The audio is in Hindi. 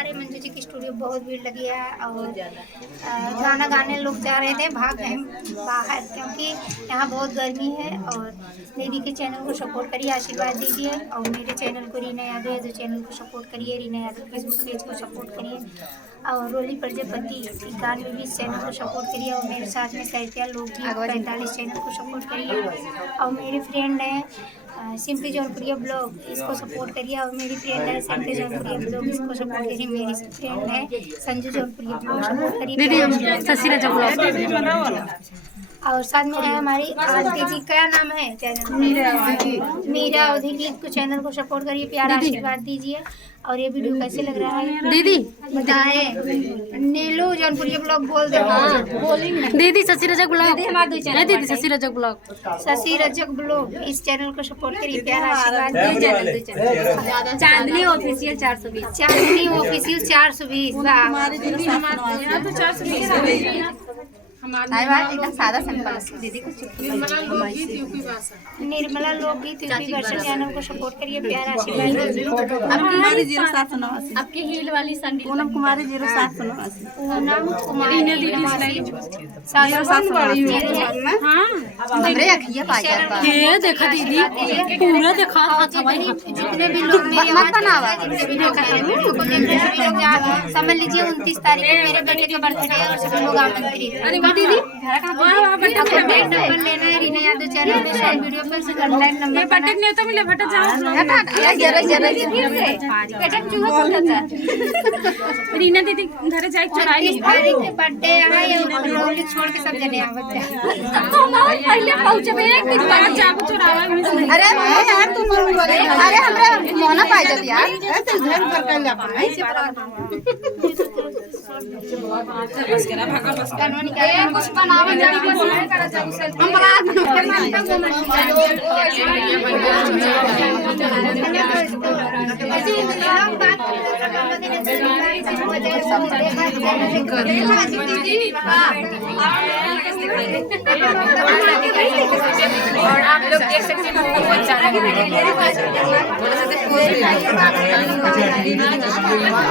रहे मंजू जी की स्टूडियो बहुत भीड़ लगी है और गाना गाने लोग जा रहे थे, भाग गए बाहर क्योंकि यहाँ बहुत गर्मी है। और दीदी के चैनल को सपोर्ट करिए, आशीर्वाद दीजिए। और मेरे चैनल को रीना यादव है जो चैनल को सपोर्ट करिए, रीना यादव फेसबुक पेज को सपोर्ट करिए और रोली प्रजापति 91 चैनल को सपोर्ट करिए। और मेरे साथ में साहित्या लोग भी 45 चैनल को सपोर्ट करिए। और मेरे फ्रेंड हैं सिंपली जौनपुरिया ब्लॉग, इसको सपोर्ट करिए। और मेरी फ्रेंड है सिंपली जौनपुरिया ब्लॉग, इसको सपोर्ट करिए। मेरी फ्रेंड है संजू जौनपुरिया ब्लॉग, सपोर्ट करिए। और साथ में है हमारी आरती जी, क्या नाम है चैनल? मीरा अवधी जी को चैनल को सपोर्ट करिए, प्यारा आशीर्वाद दीजिए। और ये वीडियो कैसे लग रहा है दीदी बताए। नीलू जौनपुरिया ब्लॉग बोल दे। हाँ बोलेंगे दीदी। शशि रजक ब्लॉग, दीदी शशि रजक ब्लॉग, शशि रजक ब्लॉग, इस चैनल को सपोर्ट करिए, प्यारा आशीर्वाद दीजिए। चांदनी ऑफिशियल 420, चांदनी ऑफिशियल 420। एकदम सादा सिंपल दीदी को निर्मला लोकगीत यूपी वर्षन चैनल को सपोर्ट करिए, प्यारा आशीर्वाद। आपकी हील वाली संडी पूनम कुमारी 0789 पूनम कुमारी ये देखा दीदी पूरा देखा। जितने भी लोग समझ लीजिए 29 तारीख को मेरे बेटे का बर्थडे है और सभी लोग आमंत्रित। दीदी नंबर लेना है रीना यादव चैनल में, शॉर्ट वीडियो पर से कॉन्टैक्ट नंबर पटक नहीं तो मिले फटा जाओ रीना दीदी घर जाए चुराई। इस तारीख के बर्थडे है ये रोली छोड़ के सब जने आवत है। पहले पहुंचबे एक दिन बाद जाब चुरावा। अरे यार तुम अरे हमरा मोना पाई जब यार ऐसे घर पर कर ले भाई से कानूनी का कुछ बनावे जब हम रात और आप लोग देख सकते हैं बहुत अच्छा लग रहा है।